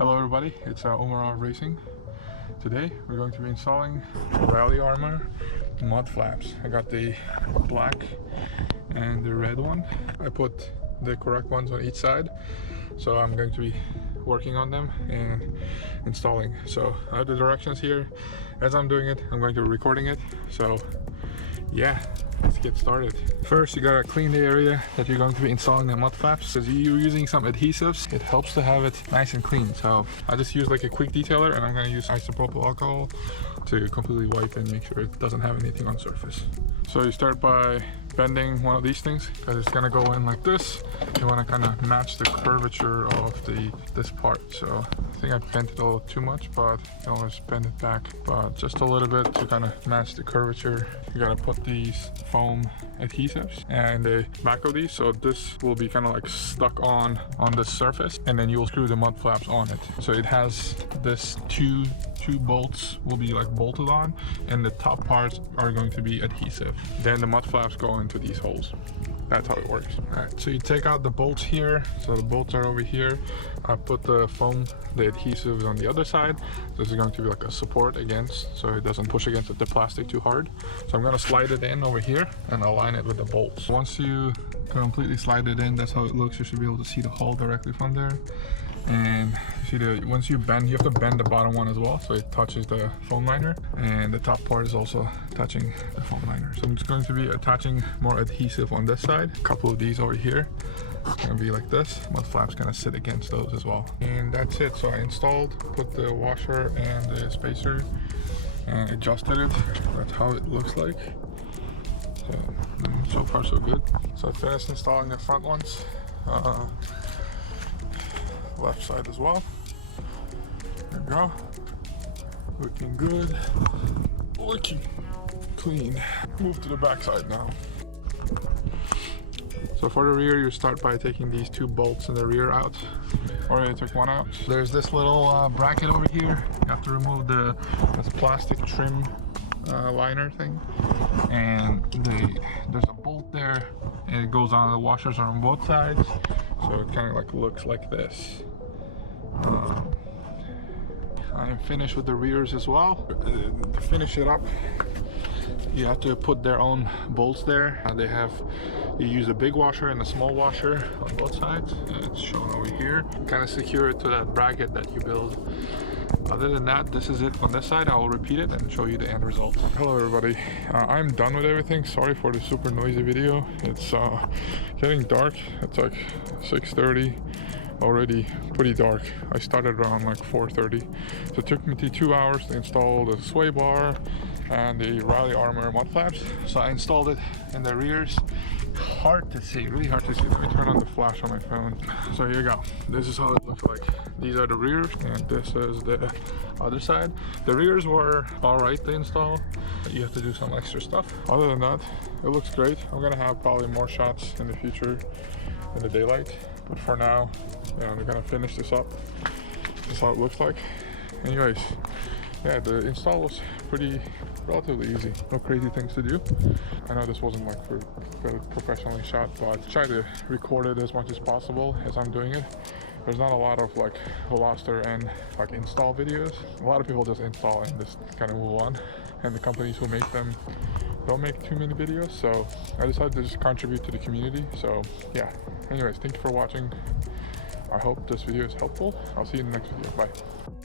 Hello everybody, it's Omar Racing. Today we're going to be installing rally armor mud flaps. I got the black and the red one. I put the correct ones on each side, so I'm going to be working on them and installing. So I have the directions here. As I'm doing it, I'm going to be recording it. So yeah, let's get started. First, you gotta clean the area that you're going to be installing the mud flaps, because you're using some adhesives. It helps to have it nice and clean. So I just use like a quick detailer, and I'm gonna use isopropyl alcohol to completely wipe and make sure it doesn't have anything on surface. So you start by bending one of these things, because it's gonna go in like this. You want to kind of match the curvature of this part. So I think I bent it a little too much, but you can always bend it back, but just a little bit to kind of match the curvature. You gotta put these foam adhesives and the back of these, so this will be kind of like stuck on the surface, and then you'll screw the mud flaps on it. So it has this two bolts will be like bolted on, and the top parts are going to be adhesive. Then the mud flaps go into these holes. That's how it works. All right, so you take out the bolts here. So the bolts are over here. I put the foam, the adhesives on the other side. This is going to be like a support against, so it doesn't push against the plastic too hard. So I'm gonna slide it in over here and align it with the bolts. Once you completely slide it in, that's how it looks. You should be able to see the hole directly from there. And you see once you bend, you have to bend the bottom one as well, so it touches the foam liner, and the top part is also touching the foam liner. So I'm just going to be attaching more adhesive on this side. A couple of these over here. It's gonna be like this. Mud flaps gonna sit against those as well. And that's it. So I installed, put the washer and the spacer, and adjusted it. That's how it looks like. So far so good. So I finished installing the front ones. Left side as well. There we go. Looking good. Looking clean. Move to the back side now. So for the rear, you start by taking these two bolts in the rear out. Already took one out. There's this little bracket over here. You have to remove this plastic trim liner thing. And there's a bolt there, and it goes on. The washers are on both sides. So it kind of like looks like this. I'm finished with the rears as well. To finish it up, you have to put their own bolts there. You use a big washer and a small washer on both sides. It's shown over here. Kind of secure it to that bracket that you build. Other than that, this is it on this side. I will repeat it and show you the end result. Hello everybody, I'm done with everything. Sorry for the super noisy video. It's getting dark. It's like 6:30. Already pretty dark. I started around like 4:30. So it took me 2 hours to install the sway bar and the rally armor mud flaps. So I installed it in the rears. Hard to see, really hard to see. Let me turn on the flash on my phone. So here you go. This is how it looks like. These are the rears, and this is the other side. The rears were all right to install. You have to do some extra stuff. Other than that, it looks great. I'm gonna have probably more shots in the future in the daylight, but for now, yeah, we're gonna finish this up. This is how it looks like. Anyways, yeah, the install was relatively easy. No crazy things to do. I know this wasn't like professionally shot, but try to record it as much as possible as I'm doing it. There's not a lot of like Veloster N like install videos. A lot of people just install and just kind of move on, and the companies who make them don't make too many videos. So I decided to just contribute to the community. So yeah, anyways, thank you for watching. I hope this video is helpful. I'll see you in the next video. Bye.